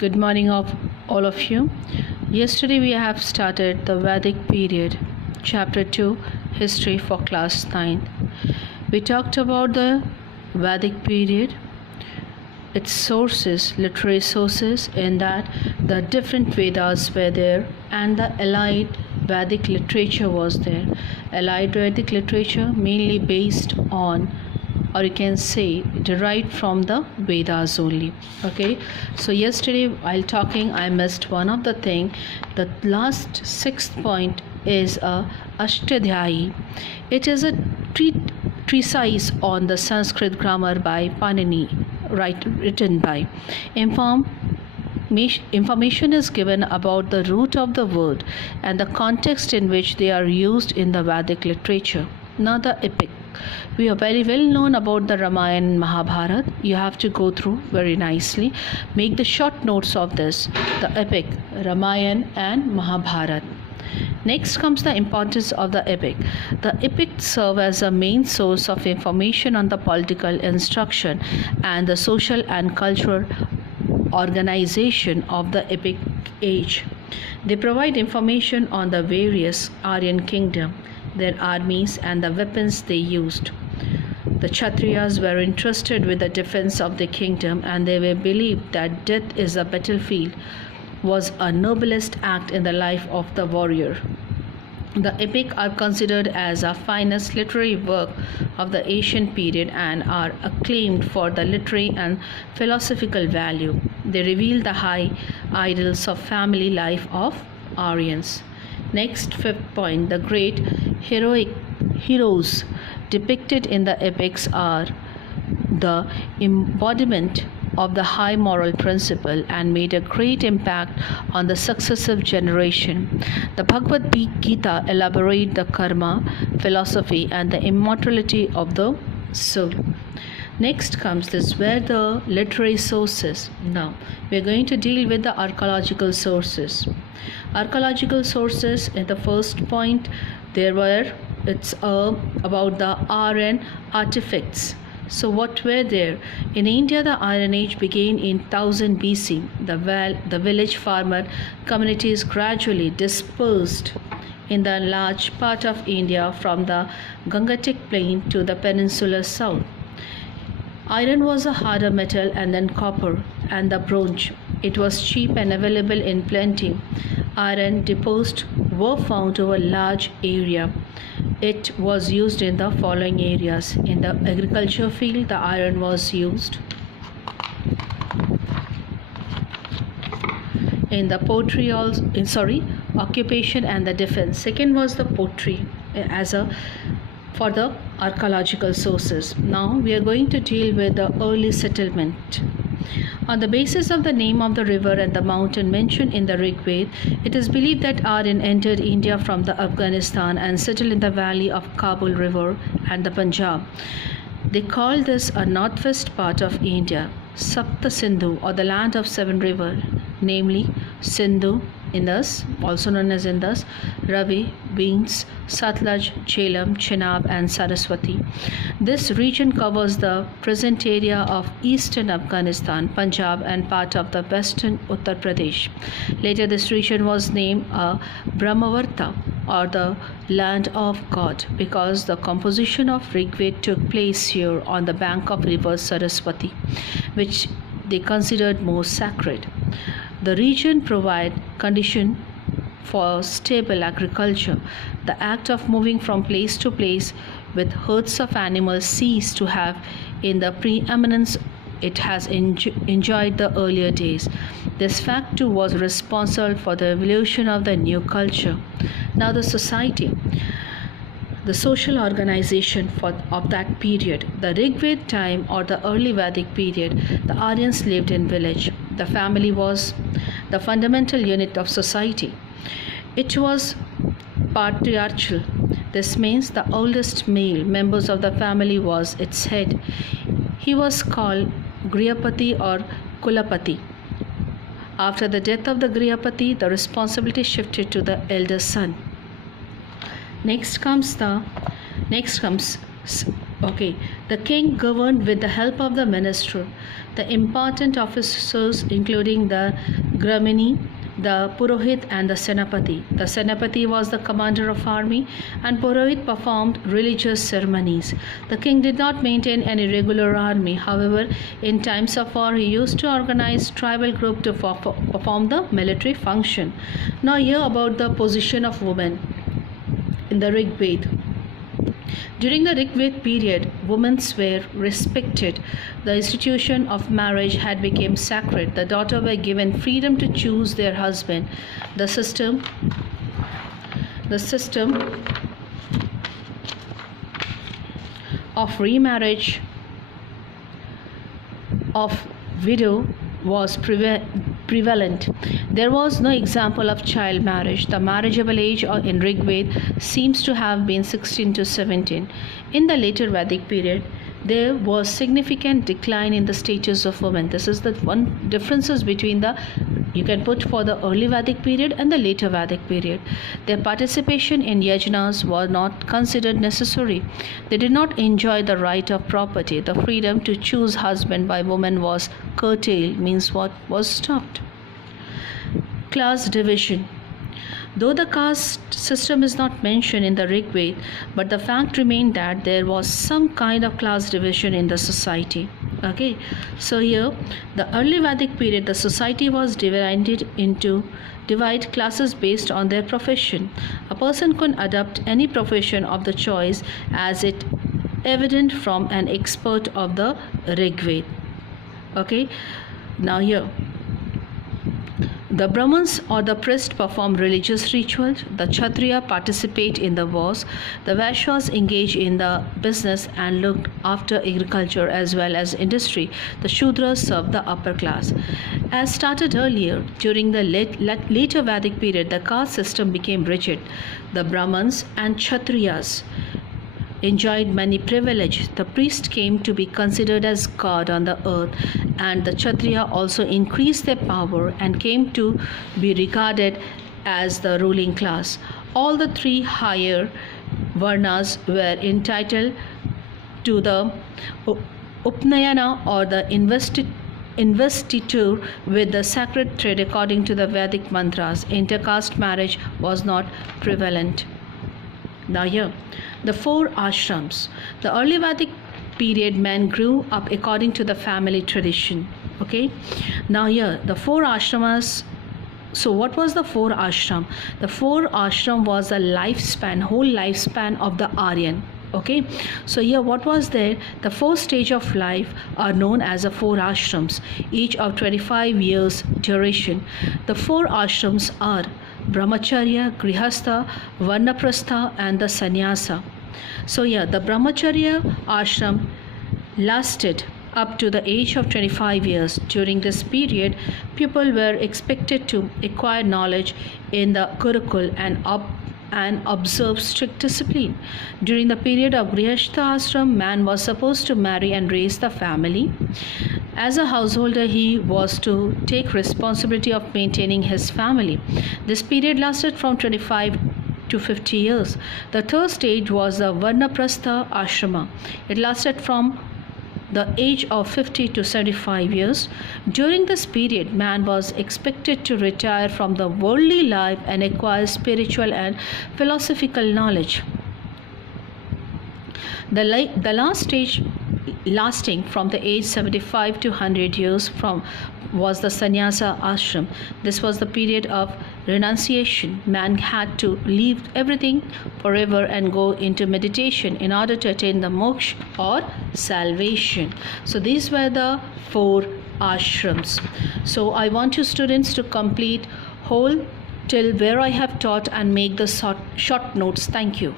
Good morning of all of you. Yesterday we have started the Vedic period, chapter 2, history for class 9. We talked about the Vedic period, its sources, literary sources, in that the different Vedas were there and the allied Vedic literature was there. Allied Vedic literature mainly based on, or you can say derived from the Vedas only. Okay, so yesterday while talking I missed one of the thing. The last sixth point is a Ashtadhyayi. It is a treatise on the Sanskrit grammar by Panini, written by. Information is given about the root of the word and the context in which they are used in the Vedic literature. Now the epic. We are very well known about the Ramayana and Mahabharata. You have to go through very nicely. Make the short notes of this. The epic, Ramayana and Mahabharata. Next comes the importance of the epic. The epic serve as a main source of information on the political instruction and the social and cultural organization of the epic age. They provide information on the various Aryan kingdom, their armies and the weapons they used. The Kshatriyas were entrusted with the defense of the kingdom, and they were believed that death is a battlefield was a noblest act in the life of the warrior. The epic are considered as the finest literary work of the ancient period and are acclaimed for the literary and philosophical value. They reveal the high ideals of family life of Aryans. Next, fifth point, the great heroic heroes depicted in the epics are the embodiment of the high moral principle and made a great impact on the successive generation. The Bhagavad Gita elaborate the karma, philosophy and the immortality of the soul. Next comes this where the literary sources. Now we are going to deal with the archaeological sources. Archaeological sources in the first point it's about the Aryan artifacts. So what were there? In India, the Iron Age began in 1000 BC. The village farmer communities gradually dispersed in the large part of India from the Gangetic Plain to the peninsular south. Iron was a harder metal and then copper and the bronze. It was cheap and available in plenty. Iron deposits were found over a large area. It was used in the following areas. In the agriculture field, the iron was used. In the pottery occupation and the defense. Second was the pottery for the archaeological sources. Now we are going to deal with the early settlement. On the basis of the name of the river and the mountain mentioned in the Rig Veda, it is believed that Aryan entered India from the Afghanistan and settled in the valley of Kabul River and the Punjab. They call this a northwest part of India, Sapta Sindhu, or the land of seven rivers, namely Sindhu, Indus, also known as Indus, Ravi, Beans, Satluj, Jhelum, Chenab and Saraswati. This region covers the present area of eastern Afghanistan, Punjab and part of the western Uttar Pradesh. Later this region was named Brahmavarta, or the land of God, because the composition of Rigved took place here on the bank of river Saraswati, which they considered most sacred. The region provided condition for stable agriculture. The act of moving from place to place with herds of animals ceased to have in the preeminence it has enjoyed the earlier days. This fact too was responsible for the evolution of the new culture. Now the society. The social organization of that period, the Rig Veda time or the early Vedic period, the Aryans lived in village. The family was the fundamental unit of society. It was patriarchal. This means the oldest male members of the family was its head. He was called Grihapati or Kulapati. After the death of the Grihapati, the responsibility shifted to the eldest son. Next comes Okay, the king governed with the help of the minister, the important officers including the Gramini, the Purohit and the Senapati. The Senapati was the commander of army and Purohit performed religious ceremonies. The king did not maintain any regular army. However, in times of war, he used to organize tribal group to perform the military function. Now hear about the position of women in the Rig Veda. During the Rig Veda period, women were respected. The institution of marriage had become sacred. The daughters were given freedom to choose their husband. The system of remarriage of widow was prevalent. There was no example of child marriage. The marriageable age in Rig Veda seems to have been 16 to 17. In the later Vedic period, there was significant decline in the status of women. This is the one differences between the you can put for the early Vedic period and the later Vedic period. Their participation in yajnas was not considered necessary. They did not enjoy the right of property. The freedom to choose husband by women was curtailed, means what was stopped. Class division. Though the caste system is not mentioned in the Rig Veda, but the fact remained that there was some kind of class division in the society. Okay, so here the early Vedic period, the society was divided into classes based on their profession. A person could adopt any profession of the choice, as it evident from an expert of the Rig Veda. Okay, now here the Brahmins or the priests perform religious rituals, the Kshatriya participate in the wars, the Vaishyas engage in the business and looked after agriculture as well as industry, the Shudras served the upper class. As started earlier, during the later Vedic period, the caste system became rigid. The Brahmins and Kshatriyas enjoyed many privileges. The priest came to be considered as God on the earth, and the Kshatriya also increased their power and came to be regarded as the ruling class. All the three higher varnas were entitled to the Upnayana or the investiture with the sacred thread according to the Vedic mantras. Intercaste marriage was not prevalent. Now here, the four ashrams. The early Vedic period, men grew up according to the family tradition. Okay. Now here, the four ashramas. So what was the four ashram? The four ashram was the whole lifespan of the Aryan. Okay, so here what was there? The four stages of life are known as the four ashrams, each of 25 years duration. The four ashrams are Brahmacharya, Grihastha, Vanaprastha and the Sannyasa. So yeah, the Brahmacharya ashram lasted up to the age of 25 years. During this period, people were expected to acquire knowledge in the Gurukul and observe strict discipline. During the period of Grihastha ashram, man was supposed to marry and raise the family. As a householder, he was to take responsibility of maintaining his family. This period lasted from 25 to 50 years. The third stage was the Vanaprastha ashrama. It lasted from the age of 50 to 75 years. During this period, man was expected to retire from the worldly life and acquire spiritual and philosophical knowledge. The last stage, lasting from the age 75 to 100 years, was the Sannyasa Ashram. This was the period of renunciation. Man had to leave everything forever and go into meditation in order to attain the moksha or salvation. So these were the four ashrams. So I want you students to complete whole till where I have taught and make the short notes. Thank you.